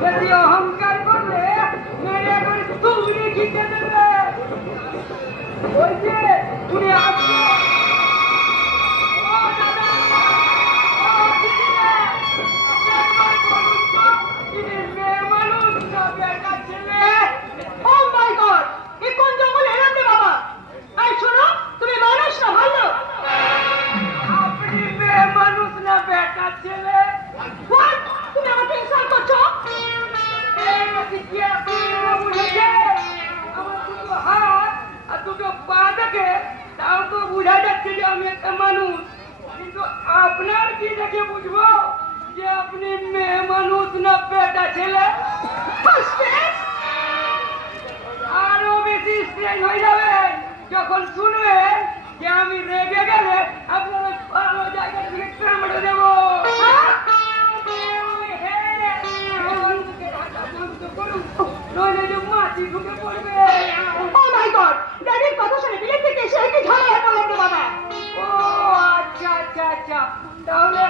বেশি অহংকার করলে মেরে করে তুমড়ি খিচে দেবে ওই যে উনি আসছে যে আমি একটা মানুষ কিন্তু আপনার কি দেখে বুঝব যে আপনি মেয়ে মানুষ না বেটা ছেলে আরও বেশি স্ট্রেন হয়ে যাবেন যখন শুনবেন যে আমি রেগে গেলে আপনার ভালো জায়গা থেকে কামড়ে দেবো হ্যাঁ? নইলে যে মাটি ঢুকে পড়বে আচ্ছা আচ্ছা আচ্ছা তাহলে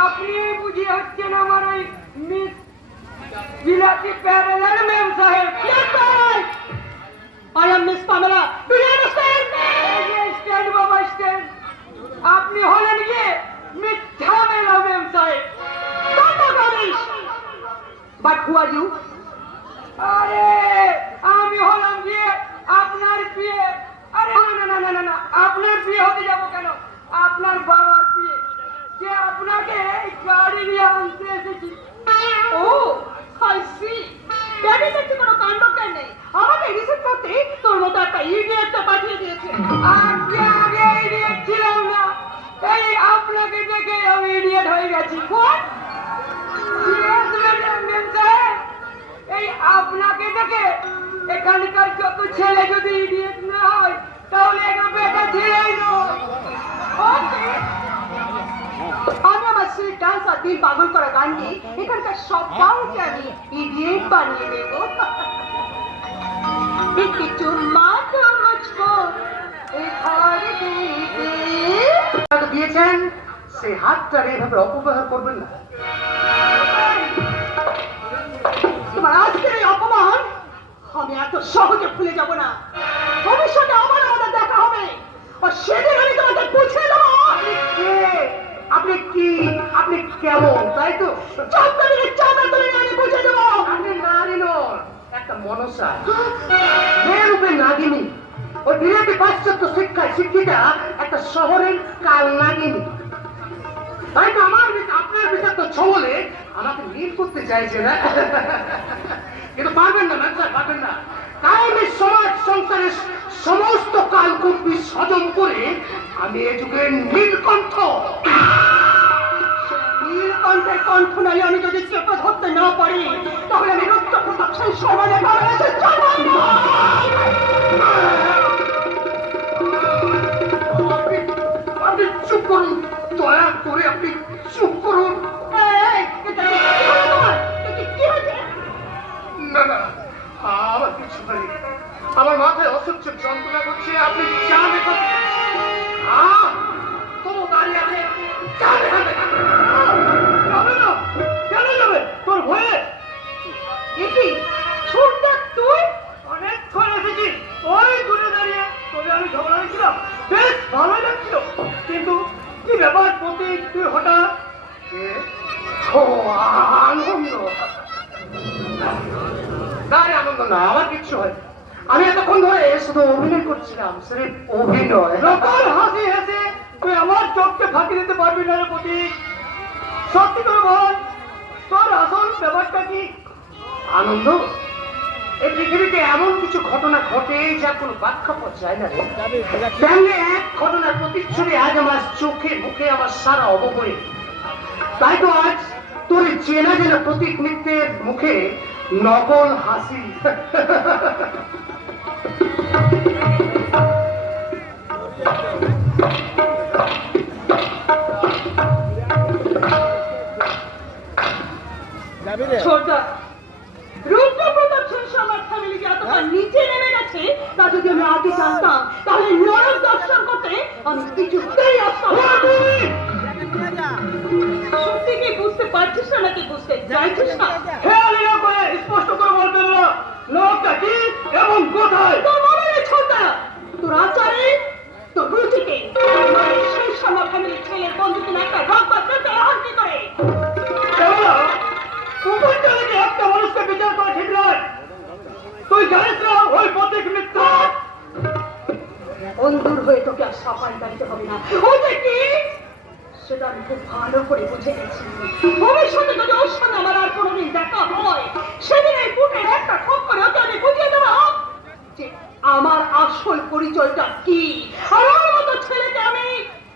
আপনি বুঝি হচ্ছেন আমার ওই মিস বিলাতি প্যারেলার ম্যাম সাহেব Yes, right. I am Miss Pamela. Do you understand? এই যে স্ট্যান্ড বাবা স্ট্যান্ড আপনি হলেন গিয়ে মিথ্যা মেলা ম্যাম সাহেব Don't talk rubbish. But who are you? আরে আমি হলাম গিয়ে আপনার বিয়ে আরে না না না না না না আপনার বিয়ে হতে যাব কেন আপনার বাবার বিয়ে যে আপনাকে গাড়ি নিয়ে আনতে এসেছি। Oh, I see. ড্যাডি দেখছি কোনো কাণ্ড জ্ঞান নেই? আমাকে রিসিভ করতে তোর মতো একটা ইডিয়েটটা পাঠিয়ে দিয়েছে। আগে আগে ইডিয়েট ছিলাম না। এই আপনাকে দেখে আমি ইডিয়েট হয়ে গেছি। সাহেব। এই আপনাকে দেখে এখানকার যত ছেলে যদি ইডিয়েট না হয় তাহলে একটা বেটা ছেলেই নয় Okay. আমি আমার আর দিল পাগল করা গান নিয়ে এখানকার সব গাঁকে আমি ইডিয়েট বানিয়ে দেব। একটি চুম্মা তো মুঝকো দিয়েছেন হাতটার এইভাবে অপব্যবহার করবেন না। তোমার আজকের এই অপমান আমি এত সহজে ভুলে যাব না। ভবিষ্যতে আবার আমাদের দেখা হবে। আর সেদিন আমি তোমাকে বুঝিয়ে দেবো? আপনি কি আপনি কেমন তাই তো? দিকে চাঁদা তুলে নিয়ে আমি বুঝিয়ে দেবো। আপনি নারী নন একটা মনসা। মেয়ের রূপে নাগিনী। ওই বিলেতি পাশ্চাত্য শিক্ষায় শিক্ষিতা একটা শহরের কাল নাগিনী। তাই তো আমার আপনার বিচার তো ছবলে আমাকে নীল করতে চাইছে না। কিন্তু পারবেন না ম্যাম স্যার পারবেন না। কারণ সমাজ সংসারের সমস্ত কালকুপি সজম করে আমি এ যুগের নীলকণ্ঠ। নীলকণ্ঠের কণ্ঠ নাই আমি যদি চেপে ধরতে না পারি তাহলে আমি রুদ্র প্রতাপ সেই জন্ম আপনি চুপ করুন দয়া করে আপনি চুপ করুন? না না। আমার কিছু নেই। আমার মাথায় অসহ্য যন্ত্রণা করছে, আপনি চান তবু দাঁড়িয়ে আছে চান এখানে না, কেন যাবে? তোর ভয়ে। এ কি? ছোটদা তুই? অনেকক্ষণ এসেছি ওই দূরে দাঁড়িয়ে তবে আমি ঝগড়া হয়েছিলাম বেশ ভালো লাগছিল। কিন্তু কি ব্যাপার প্রতীক, তুই হঠাৎ? আনন্দ। না রে আনন্দ না, আমার কিচ্ছু হয় আমি এতক্ষণ ধরে শুধু অভিনয় করছিলাম, সিরিফ অভিনয়। লোকাল হাসি হেসে তুই আমার চোখকে ফাঁকি দিতে পারবি না রে প্রতীক সত্যি করে বল, তোর আসল ব্যাপারটা কি? আনন্দ? এই পৃথিবীতে এমন কিছু ঘটনা ঘটে যা কোনো ব্যাখ্যা পাওয়া না রে। তেমনি এক ঘটনার প্রতিচ্ছবি আজ আমার চোখে, মুখে, আমার সারা অবগয়ে তাই তো আজ তোর চেনা চেনা প্রতীক মিত্রের মুখে নকল হাসি। ছোটদা রুদ্র প্রতাপ সেন ফ্যামিলি যে এতটা নিচে নেমে গেছে তা যদি আমি আগে জানতাম তাহলে নরক দর্শন করতে আমি কিছুতেই সত্যি কি বুঝতে পারছিস না নাকি বুঝতে চাইছিস না হেয়ালিয়া করে স্পষ্ট করে বলবেন না লোকটা কি এবং কোথায়? তোর মনে ছোটা তোর আচারে তোর রুচিতে সেই সময় ফ্যামিলির ছেলের বন্ধুকে একটা রক দেওয়া কি করে? একটা মানুষকে বিচার করা ঠিক নয়। তুই জানিস না ওই প্রতীক মিত্র বন্ধুর হয়ে তোকে আর সাফাই দাঁড়িতে হবে না। ওটা কি? সেটা আমি খুব ভালো করে বুঝে গেছি। ভবিষ্যতে যদি ওর সঙ্গে আমার আর কোনোদিন দেখা হয় সেদিন এই বুকের একটা ঠক করে ওকে আমি বুঝিয়ে দেবো। যে আমার আসল পরিচয়টা কি? আর ওর মতো ছেলেকে আমি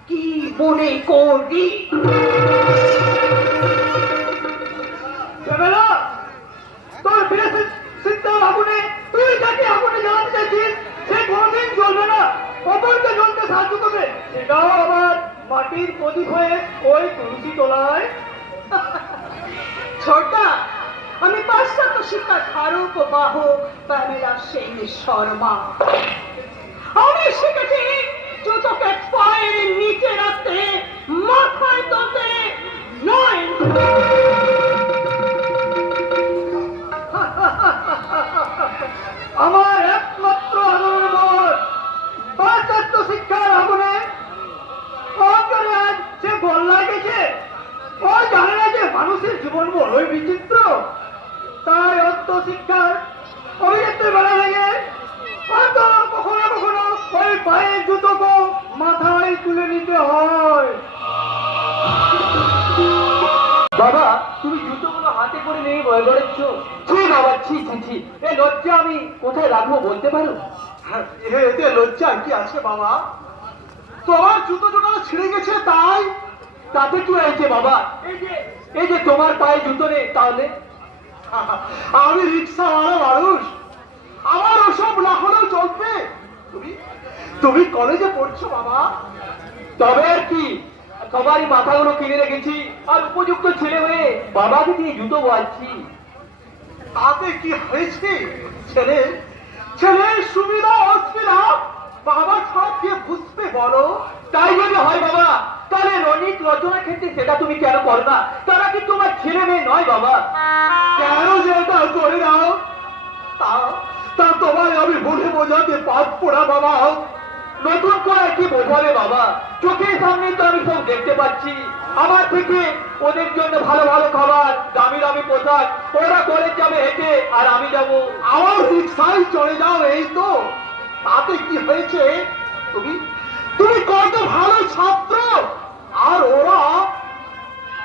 কি মনে করি? তোর ফিরে সিদ্ধার আগুনে তুই যাকে আগুনে জ্বালাতে চাইছিস সে কোনোদিন জ্বলবে না। অপরকে জ্বলতে সাহায্য করবে সেটাও আবার মাটির প্রদীপ হয়ে ওই তুলসী তোলায়। ছোটা আমি পাশ্চাত্য শিক্ষার ধারক ও বাহক প্যামেলা সেন শর্মা। আমি শিখেছি জুতোকে পায়ের নিচে রাখতে, মাথায় তোতে নয়। আমার জীবন বড়ই বিচিত্র তাই অর্থ শিক্ষার অভিনেত্রী বেলা লাগে হয়তো কখনো কখনো ওই পায়ের জুতোকে মাথায় তুলে নিতে হয়। বাবা তুমি জুতোগুলো হাতে করে নিয়ে ভয় করেছ ছি বাবা ছি ছি ছি। এ লজ্জা আমি কোথায় রাখব বলতে পারো? এতে লজ্জা কি আছে বাবা? তোমার জুতো জোটালো ছিঁড়ে গেছে তাই তাতে কি হয়েছে বাবা? এই যে এই যে তোমার পায়ে জুতো নেই তাহলে আমি রিক্সা মানুষ। আমার ওসব না হলেও চলবে। তুমি তুমি কলেজে পড়ছো, বাবা। তবে আর কি, সবারই মাথাগুলো কিনে রেখেছি। আর উপযুক্ত ছেলে হয়ে বাবাকে দিয়ে জুতো বলছি তাতে কি হয়েছে? ছেলে, ছেলের সুবিধা অসুবিধা? বাবা ছাড়া কে বুঝবে বলো? তাই যদি হয় বাবা তাহলে রনিক রচনা ক্ষেত্রে সেটা তুমি কেন করো না? তারা কি তোমার ছেলে মেয়ে নয় বাবা? কেন যে এটা করে দাও তা তা তোমায় আমি বলে বোঝাতে পারব না বাবা। নতুন করে কি বোঝাবে বাবা? চোখের সামনে তো আমি সব দেখতে পাচ্ছি। আমার থেকে ওদের জন্য ভালো ভালো খাবার, দামি দামি পোশাক, ওরা কলেজ যাবে হেঁটে আর আমি যাব। আমার রিক্সায় চলে যাও, এই তো। তাতে কি হয়েছে? তুমি তুমি কত ভালো ছাত্র? আর ওরা?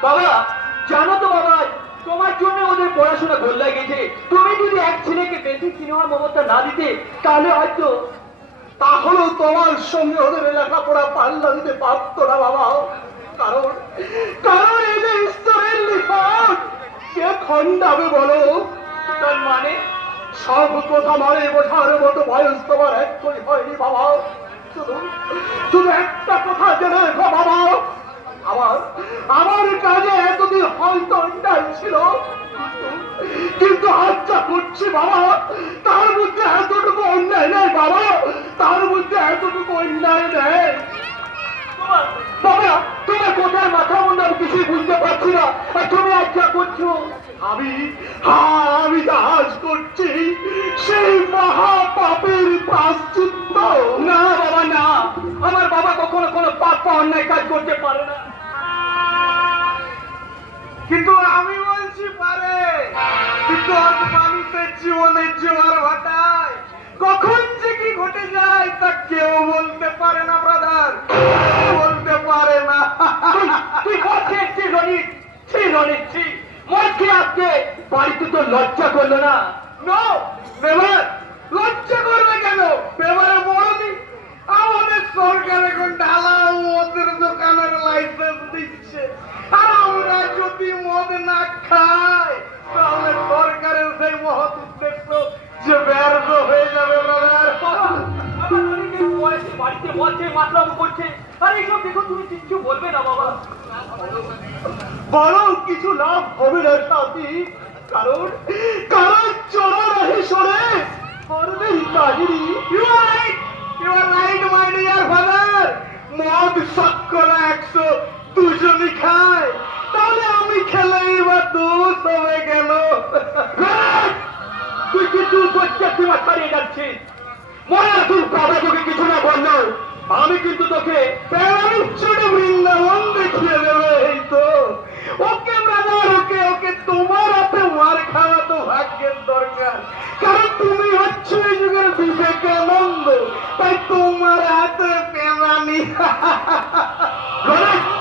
বাবা, জানো তো বাবা, তোমার জন্য ওদের পড়াশোনা গোল্লায় গেছে। তুমি যদি এক ছেলেকে বেশি সিনেমা মমতা না দিতে, তাহলে হয়তো তাহলেও তোমার সঙ্গে ওদের লেখাপড়া পাল্লা দিতে পারতো না বাবা। কারণ কারণ যে ঈশ্বরের লিখন কে খণ্ডাবে বলো? তার মানে সব কথা মানে বোঝার মতো বয়স তোমার একই হয়নি বাবা। শুধু একটা কথা জেনে রেখো বাবা। আমার আমার কাজে এতদিন হয়তো ছিল। কিন্তু- আচ্ছা করছি বাবা, তার মধ্যে এতটুকু অন্যায় নেই বাবা। তার মধ্যে এতটুকু অন্যায় নেই। বাবা, তোমার কোথায় মাথা মুন্ডা আমি কিছুই বুঝতে পারছি না। তুমি আজ যা করছ আমি আমি জাহাজ করছি। সেই মহা পাপের প্রাশ্চিত্য। না বাবা না। আমার বাবা কখনো কোনো পাপ অন্যায় কাজ করতে পারে না। কিন্তু আমি বলছি পারে। বিকট মানুষের জীবনে জোয়ার ভাটায়। কখন যে কি ঘটে যায় তা কেউ বলতে পারে না ব্রাদার বলতে পারে না। তুই বলছিস ছি রনিত। রনিত আজকে বাড়িতে তো লজ্জা করল না। নো বেবার লজ্জা করবে কেন? বেবারে দিন আমাদের সরকার এখন ঢালা মদের দোকানের লাইসেন্স দিচ্ছে। আর আমরা যদি মদ না খাই, তাহলে সরকারের সেই মহৎ উদ্দেশ্য যে ব্যর্থ হয়ে যাবে ব্রাদার বাড়িতে বলছে মাতলাম করছে, আর এইসব দেখো তুমি কিচ্ছু বলবে না, বাবা। বরং কিছু লাভ হবে না সাথী কারণ কারণ চোরা রহে সরে সর্বের কাহিনী আর রাইট মাই ডিয়ার ফাদার খায়। তাহলে আমি খেলেই বা দোষ হবে কেন? তুই কিন্তু বচ্চা সীমা ছাড়িয়ে যাচ্ছিস। মনে রাখুন বাবা তোকে কিছু না বলল। আমি কিন্তু তোকে ছোট বৃন্দাবন দেখিয়ে দেবে, এই তো। ওকে ব্রাদার ওকে ওকে, তোমার হাতে মার খাওয়া তো ভাগ্যের দরকার। কারণ তুমি হচ্ছে এই যুগের বিবেকানন্দ তাই তোমার হাতে পেনানি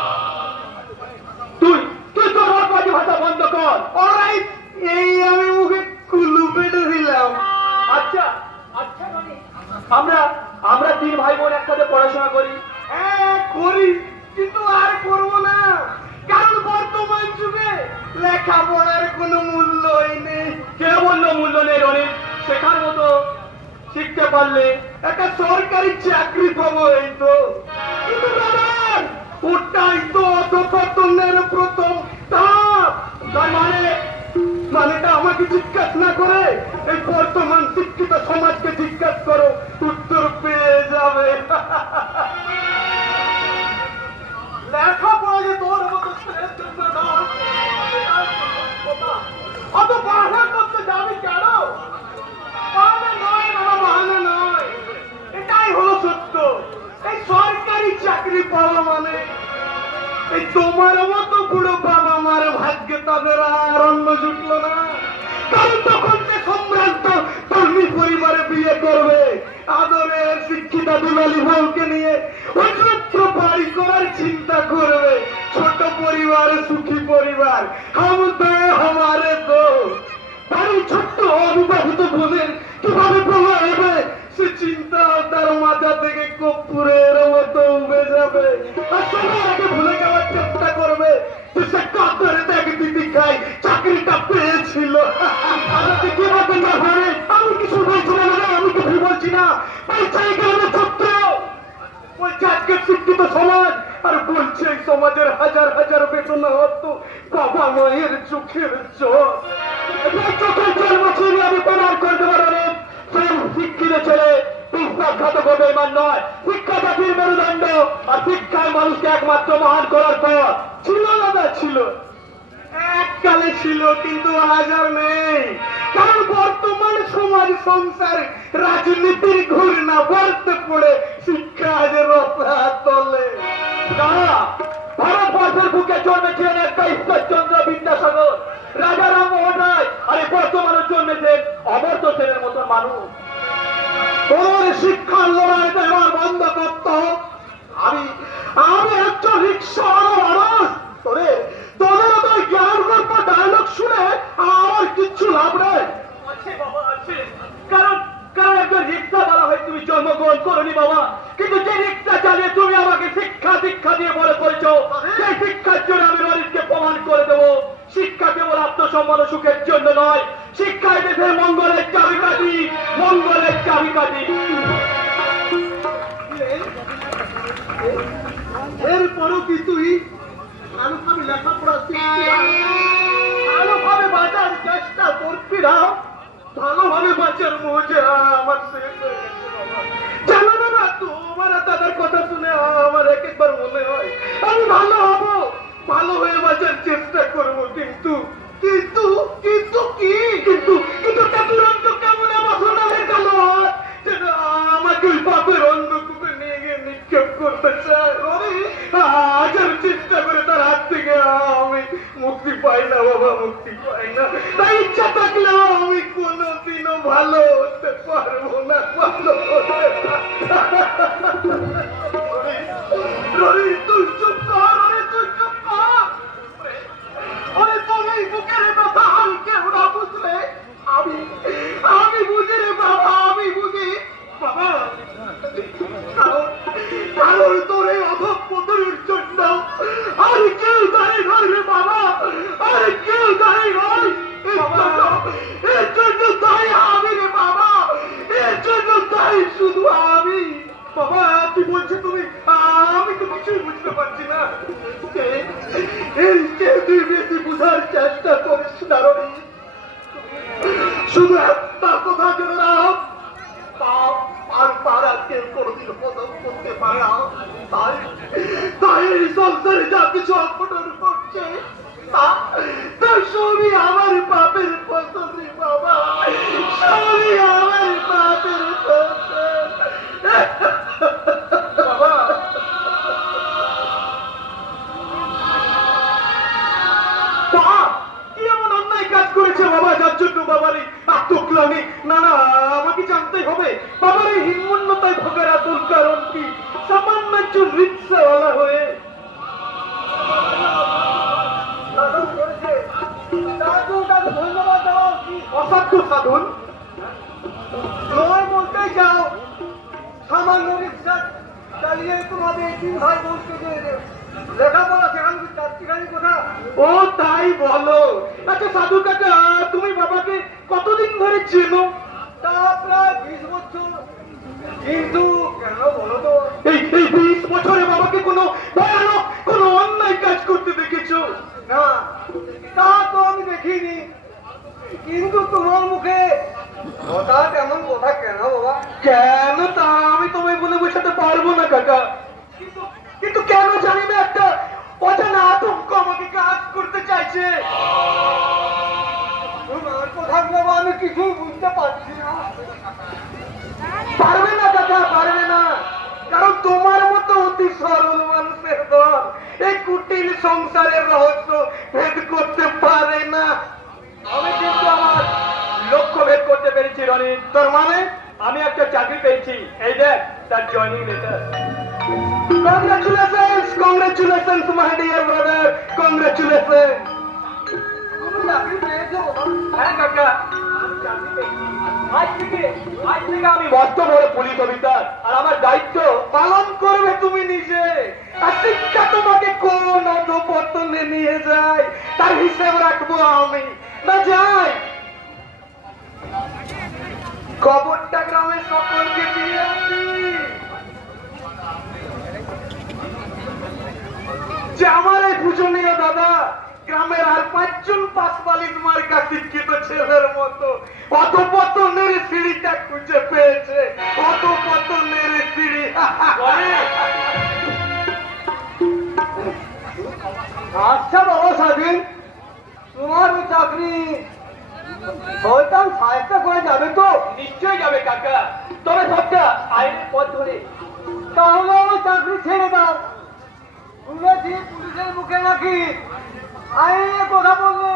তোমার মতো বুড়ো বাবা মার ভাগ্যে তাদের আর অন্য জুটলো না। কারণ তখন সে সম্ভ্রান্ত ধর্মী পরিবারে বিয়ে করবে, আদরের শিক্ষিতা দুলালি বউকে নিয়ে অন্যত্র বাড়ি করার চিন্তা করবে। ছোট পরিবার, সুখী পরিবার, হাম দে হমারে দো। তার ছোট্ট অবিবাহিত বোনের কীভাবে প্রভাব তার মাথা থেকে কপুরের মতো উবে যাবে। আগে ভুলে যাওয়ার চেষ্টা করবে। সে কাতারে দেখ দিদি খাই চাকরিটা পেয়েছিল। আমাকে কি বলবেন না ঘরে আমি কিছু বলছি না আমি কিছু বলছি না। পরিচয় গ্রামের ছাত্র। বলছে, আজকে শিক্ষিত সমাজ, আর বলছে, এই সমাজের হাজার হাজার বেতন হতো বাবা মায়ের চোখের এই চোখের জল মুছিয়ে আমি প্রমাণ করে দেবো শিক্ষিত ছেলে বিশ্বাসঘাতক হবে ইমান নয়। শিক্ষা মেরুদণ্ড আর শিক্ষায় মানুষকে একমাত্র মহান করার পর ছিল দাদা ছিল। এককালে ছিল, কিন্তু আজ আর নেই। কারণ বর্তমান সমাজ সংসার, রাজনীতির ঘূর্ণা বলতে পড়ে, শিক্ষা আজ রফা তলে ভারতবর্ষের বুকে জন্মেছিলেন একটা ঈশ্বরচন্দ্র বিদ্যাসাগর। রাজা রামমোহন রায় আর এই বর্তমানে জন্মেছেন অমর্ত্য সেনের মতন মানুষ। তোর শিক্ষার লড়াইটা এবার বন্ধ করতে আমি আমি একজন রিক্সা মানুষ। তোদের তো জ্ঞান গল্প ডায়লগ শুনে আমার কিচ্ছু লাভ নেই। কারণ কারণ একজন রিক্সা বলা হয় তুমি জন্মগ্রহণ করনি বাবা। কিন্তু যে রিক্সা চালিয়ে তুমি আমাকে শিক্ষা শিক্ষা দিয়ে বলে করেছ, সেই শিক্ষার জন্য আমি রনিতকে প্রমাণ করে দেবো। শিক্ষা কেবল আত্মসম্মান সুখের নয়। শিক্ষায় দেশের মঙ্গলের চাবিকাঠি মঙ্গলের চাবিকাঠি। এরপরও কি তুই লেখাপড়া বাঁচার চেষ্টা ভালোভাবে বাঁচার মজা আমার তোমার কথা শুনে আমার এক একবার মনে হয়, আমি ভালো হব, ভালো হয়ে বাঁচার চেষ্টা করব কিন্তু কিন্তু কিন্তু কি? কিন্তু কিন্তু তা দুরন্ত কেমন আমার হয়ে গেল? যেন আমাকে ওই পাপের অন্ধকূপে নিয়ে গিয়ে নিক্ষেপ করতে চায়। আজ আমি করে তার হাত থেকে আমি মুক্তি পাই না, বাবা, মুক্তি পাই না। তাই ইচ্ছা থাকলেও আমি কোনোদিনও ভালো হতে পারব না, ভালো হতে তুই চুপ কি বলছো তুমি আমি তো কিছুই বুঝতে পারছি না। এই যে তুই বেশি চেষ্টা করিস শুধু একটা কথা পাপ আর কেউ কোনোদিন করতে পারে তাই তাই এই সংসারে যা কিছু অঘটন আহ, তার সবই আমার পাপের ফসল বাবা। আত্মগ্লানি না না আমাকে জানতেই হবে। বাবার এই হিন্মন্যতায় ভোগের আসল কারণ কি? সামান্য একজন রিক্সাওয়ালা হয়ে অসাধ্য সাধন। বলতে যাও সামান্য রিক্সা চালিয়ে তোমাদের ভাই বলতে যে ও তাই বলো। আচ্ছা সাধু কাকা, তুমি বাবাকে কতদিন ধরে চেনো? তা প্রায় বিশ বছর। কিন্তু কেন বলো তো? এই বিশ বছরে বাবাকে কোনো ভয়ানক, কোনো অন্যায় কাজ করতে দেখেছ? না, তা তো আমি দেখিনি। কিন্তু তোমার মুখে হঠাৎ এমন কথা কেন বাবা? কেন তা আমি তোমায় বলে বোঝাতে পারব না, কাকা। কেন জানি না একটা অজানা আতঙ্ক আমাকে কাজ করতে চাইছে। আমি কিছুই বুঝতে পারছি না। পারবে না কাকা পারবে না। কারণ তোমার মতো অতি সরল মানুষের দল এই কুটিল সংসারের রহস্য ভেদ করতে পারে না। আমি কিন্তু আমার লক্ষ্য ভেদ করতে পেরেছি, রনি। তোর মানে? আমি একটা চাকরি পেয়েছি। এই দেখ, তার জয়নিং লেটার কংগ্রেচুলেশন তুমি চাকরি পেয়েছ হ্যাঁ কাকা আমি মস্ত বড় পুলিশ অফিসার, আর আমার দায়িত্ব পালন করবে তুমি নিজে। আর শিক্ষা তোমাকে কোন অধপতনে নিয়ে যায়? তার হিসেব রাখব আমি। না যাই। খবরটা গ্রামের সকলকে দিয়ে আসি। যে আমার এই পূজনীয় দাদা গ্রামের আর পাঁচজন পাশবালিশ মার্কা শিক্ষিত ছেলের মতো। অধপতনের সিঁড়িটা খুঁজে পেয়েছে। অধপতনের সিঁড়ি। আচ্ছা বাবা স্বাধীন তোমার চাকরি শয়তান সাহায্য করে যাবে তো? নিশ্চয়ই যাবে কাকা। তবে সবটা আইনের পথ ধরে। তাহলে ওই চাকরি ছেড়ে দাও। শুনেছি পুলিশের মুখে নাকি আইনে কথা বললে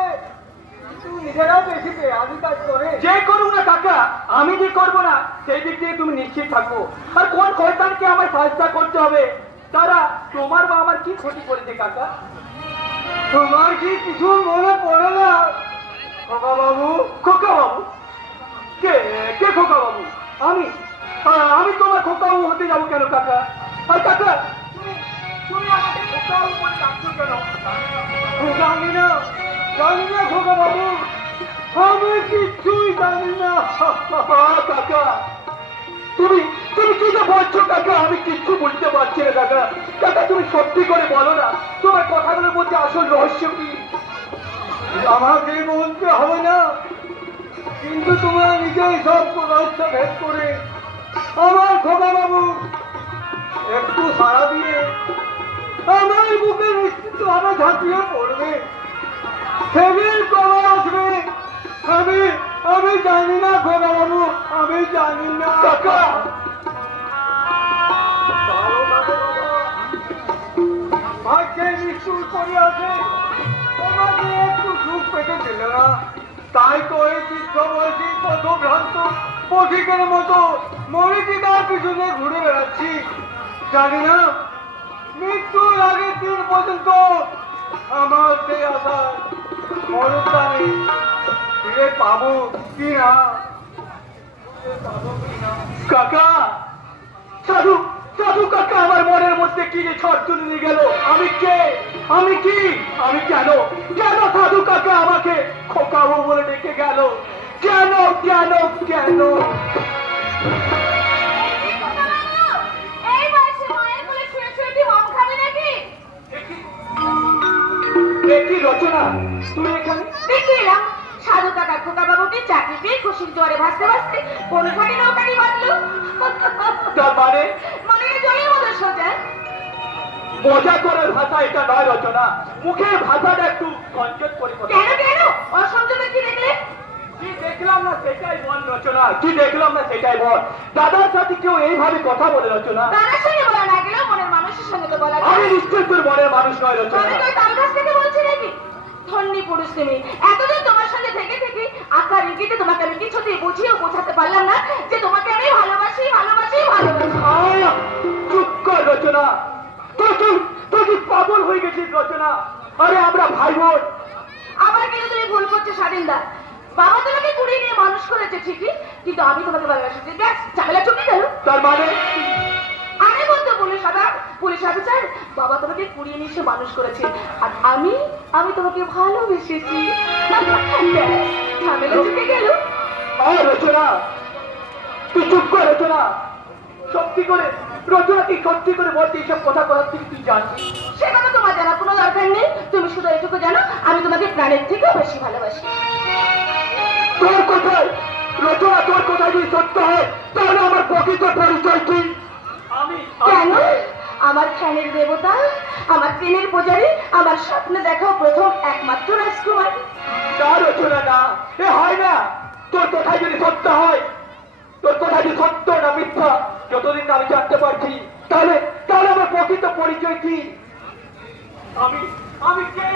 তুমি নিজেরাও বেশি আমি কাজ করে। যে করুক না কাকা আমি যে করব না সেই দিক থেকে তুমি নিশ্চিত থাকো। আর কোন শয়তানকে আমার সাহায্য করতে হবে? তারা তোমার বা আমার কি ক্ষতি করেছে কাকা? তোমার কি কিছু মনে পড়ে না? খোকা বাবু। খোকা বাবু? কে কে খোকা বাবু? আমি আমি তোমার খোকা বাবু হতে যাব কেন কাকা? আর কাকা তুমি- জানি না জানি না খোকা বাবু। আমি কিছুই জানি না। কাকা, তুমি তুমি কি যে বলছো, কাকা? আমি কিচ্ছু বুঝতে পারছি না, কাকা। কাকা, তুমি সত্যি করে বলো না, তোমার কথাগুলোর মধ্যে আসল রহস্য কি? আমাকে বলতে হবে না, কিন্তু তোমরা নিজেই সব রহস্য ভেদ করে আমার খোকা বাবু একটু সারা দিয়ে আমার বুকে নিশ্চিত ভাবে ঝাঁপিয়ে পড়বে। সেদিন কবে আসবে? আমি আমি জানি না বাবু আমি জানি না। কাকা! ভাগ্যে পরিয়াছে তোমাকে একটু সুখ পেতে দিল না। তাই তো এই বৃদ্ধ বয়সী কত ভ্রান্ত পথিকের মতো মরিচিকার পিছনে ঘুরে বেড়াচ্ছি। জানি না মৃত্যুর আগের দিন পর্যন্ত আমার সেই আশা নেই ফিরে পাবো কি না কাকা! সাধু সাধু কাকা, আমার মনের মধ্যে কি যে ছট তুলে গেল? আমি কে? আমি কি? আমি কেন? কেন সাধু কাকা আমাকে খোকাবো বলে ডেকে গেল? কেন কেন কেন? রচনা। তুমি এখানে দেখে এলাম সাধু কাকা খোকা বাবুকে চাকরি পেয়ে খুশির জোয়ারে ভাসতে ভাসতে কোন ঘাটে নৌকারি বাঁধলো। তার মানে? জলের মতো সোজা মজা করার ভাষা এটা নয় রচনা। মুখের ভাষাটা একটু সংযত করে কেন কেন? অসংযমে কি দেখলে? কি দেখলাম না সেটাই বল রচনা। কি দেখলাম না সেটাই বল। দাদার সাথে কেউ এইভাবে কথা বলে রচনা। তার সঙ্গে বলা না গেলেও মনের মানুষের সঙ্গে তো বলা আমি নিশ্চয় তোর মনের মানুষ নয় রচনা। আমি তো তার কাছ থেকে বলছি? ধন্যী পুরুষ তুমি। এতদিন তোমার সঙ্গে থেকে থেকে আকার ইঙ্গিতে তোমাকে আমি কিছুতেই বুঝিয়েও বোঝাতে পারলাম না যে তোমাকে আমি ভালোবাসি ভালোবাসি ভালোবাসি। চুপ কর রচনা। তোর কি পাগল হয়ে গেছিস রচনা। আরে আমরা ভাই বোন আবার কিন্তু তুমি ভুল করছ স্বাধীনদা। বাবা তোমাকে কুড়িয়ে নিয়ে মানুষ করেছে ঠিকই কিন্তু আমি তোমাকে ভালোবাসি। ব্যাস ঝামেলা চুপি গেল। তার মানে? আরে পুলিশ আদার পুলিশ অফিসার বাবা তোমাকে কুড়িয়ে নিয়ে মানুষ করেছে। আর আমি আমি তোমাকে ভালোবেসেছি। ঝামেলা চুকে গেল। রচনা। তুই চুপ কর রচনা। সত্যি করে রচনা তুই সত্যি করে বলতে এইসব কথা করার থেকে তুই জানবি। সে কথা তোমার জানার কোনো দরকার নেই। তুমি শুধু এইটুকু জানো আমি তোমাকে প্রাণের থেকেও বেশি ভালোবাসি। তোর কোথায় রচনা তোর কোথায় যদি সত্য হয় তাহলে আমার প্রকৃত পরিচয় আমি কেন? আমার ফ্যানের দেবতা আমার প্রেমের পূজারী আমার স্বপ্নে দেখাও প্রথম একমাত্র রাজকুমার। রচনা না। এ হয় না। তোর যদি সত্য হয় তোর যদি সত্য না মিথ্যা যতদিন আমি জানতে পারছি তাহলে তাহলে আমার প্রকৃত পরিচয় কি? আমি আমি কে?